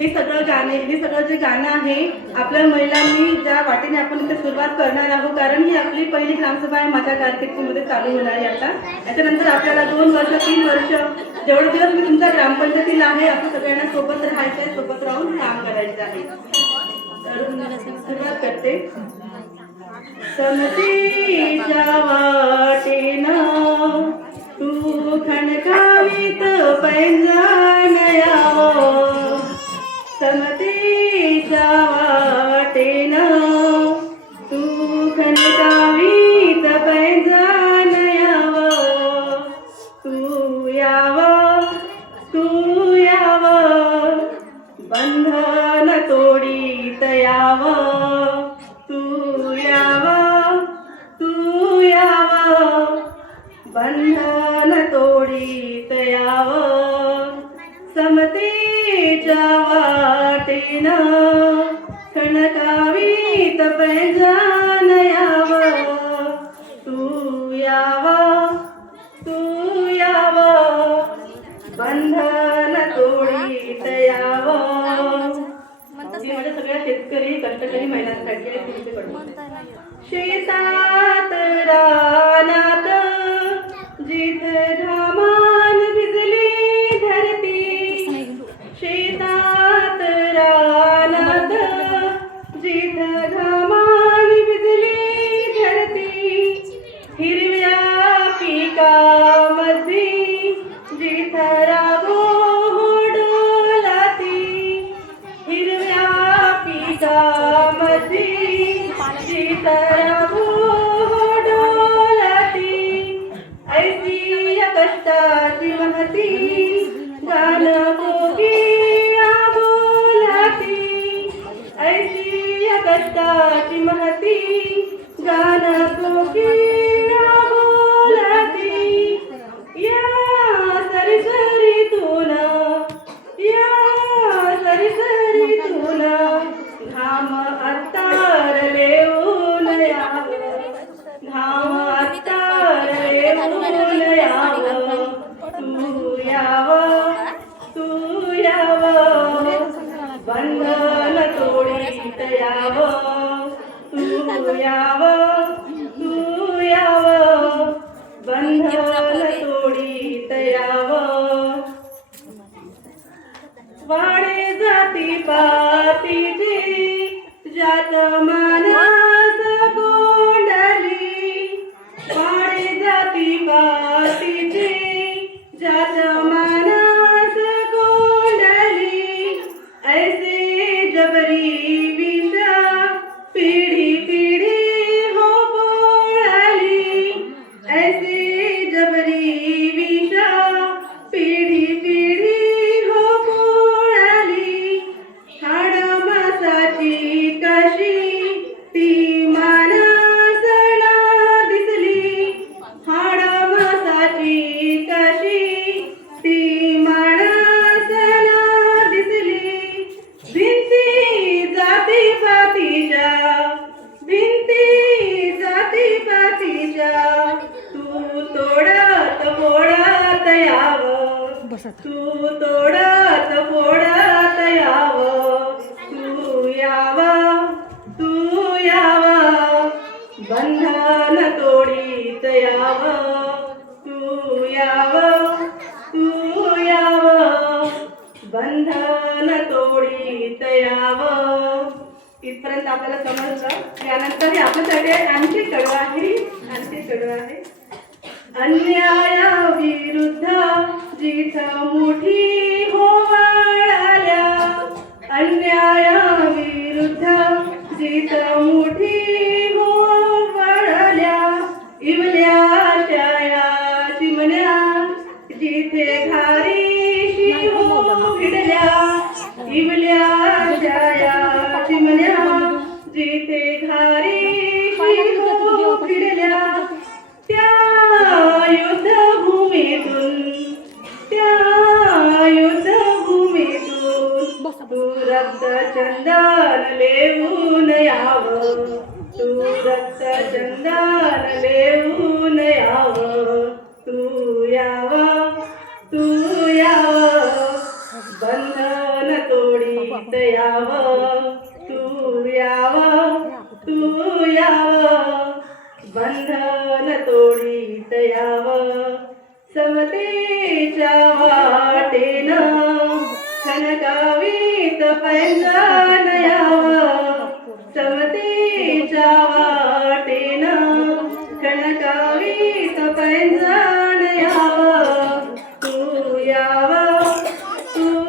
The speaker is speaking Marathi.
हे सगळं जे गाणं आहे आपल्या महिलांनी ज्या वाटेने आपण इथे सुरुवात करणार आहोत, कारण ही आपली पहिली ग्रामसभा आहे माझ्या कारकिर्दीमध्ये चालू होणार आहे. आता याच्यानंतर आपल्याला 2 वर्ष 3 वर्ष जेवढे दिवस मी तुमच्या ग्रामपंचायतीला आहे आपण सगळ्यांना सोबत राहायचं आहे, सोबत राहून काम करायचं आहे. तर सुरुवात करते. समतेच्या वाटेनं तू खणकावीत पैंजण यावं, समतेच्या वाटेनं तू खणकावीत पैंजण यावं, तू यावं, तू यावं, बंधन तोडीत यावं, तू यावं, तू यावं, बंधन तोडीत यावं, समतेच्या वाटेनं खणकावीत पैंजण यावं, तू यावं, तू यावं, बंधन तोडीत यावं. माझ्या सगळ्या शेतकरी कष्टकरी महिलांसाठी आहे तुमच्याकडून. शेतात रानात जिथे घामान भिजली धरती, शेतात रानात जिथे घामान भिजली धरती, हिरव्या पिकामध्ये जिथे रागो डोलाती, हिरव्या पिकामध्ये जिथे रागो डोलाती, ऐसी या कष्टाची महती गाणं कोकिळा बोलाती, ऐसी या कष्टाची महती गाणं कोकिळा बोलाती. या सरीसरीतून, या सरीसरीतून घाम अत्तारले ऊन यावं, घाम अत्तारले ऊन यावं, तू यावं, तू यावं, बंधन तोडीत यावं, तू यावं, तू यावं, बंधन तोडीत यावं. वाडे जाती पातीची जात मानस गोंडली, वाडे जाती पातीची जात मानस गोंडली, ऐसे जबरी विष पिढी पिढी हो पोळली, ऐसे जबरी विष पिढी पिढी हो पोळली, हाड मासाची कशी ती माणसना दिसली, हाड मासाची कशी ती माणसना दिसली, भिंती जाती पातीच्या, भिंती जाती पातीच्या, तू तोडत फोडत यावं, तू तोडत फोडत यावं, तू यावं, तू यावं, बंधन तोडीत यावं, तू यावं, तू यावं, बंधन तोडीत यावं. इथपर्यंत आपल्याला समजलं. यानंतर आपल्यासाठी आणखी कडवं आहे, आणखी कडवं आहे. अन्यायाविरुद्ध जिथं मुठी होवाळल्या, अन्यायाविरुद्ध जिथं मुठी होवाळल्या, इवल्याच्या या चिमण्या जिथे घारीशी हो भिडल्या, इवल्याच्या या चिमण्या जिथे घारीशी हो भिडल्या, त्या युद्धभूमीतून, त्या युद्धभूमीतून तू रक्त चंदन लेवून यावं, तू रक्त चंदन लेवून यावं, तू यावं, तू यावं, बंधन तोडीत यावं तू यावं तू यावं बंधन तोडीत यावं समतेच्या वाटेनं खणकावीत पैंजण यावं समतेच्या वाटेनं खणकावीत पैंजण यावं तू यावं तू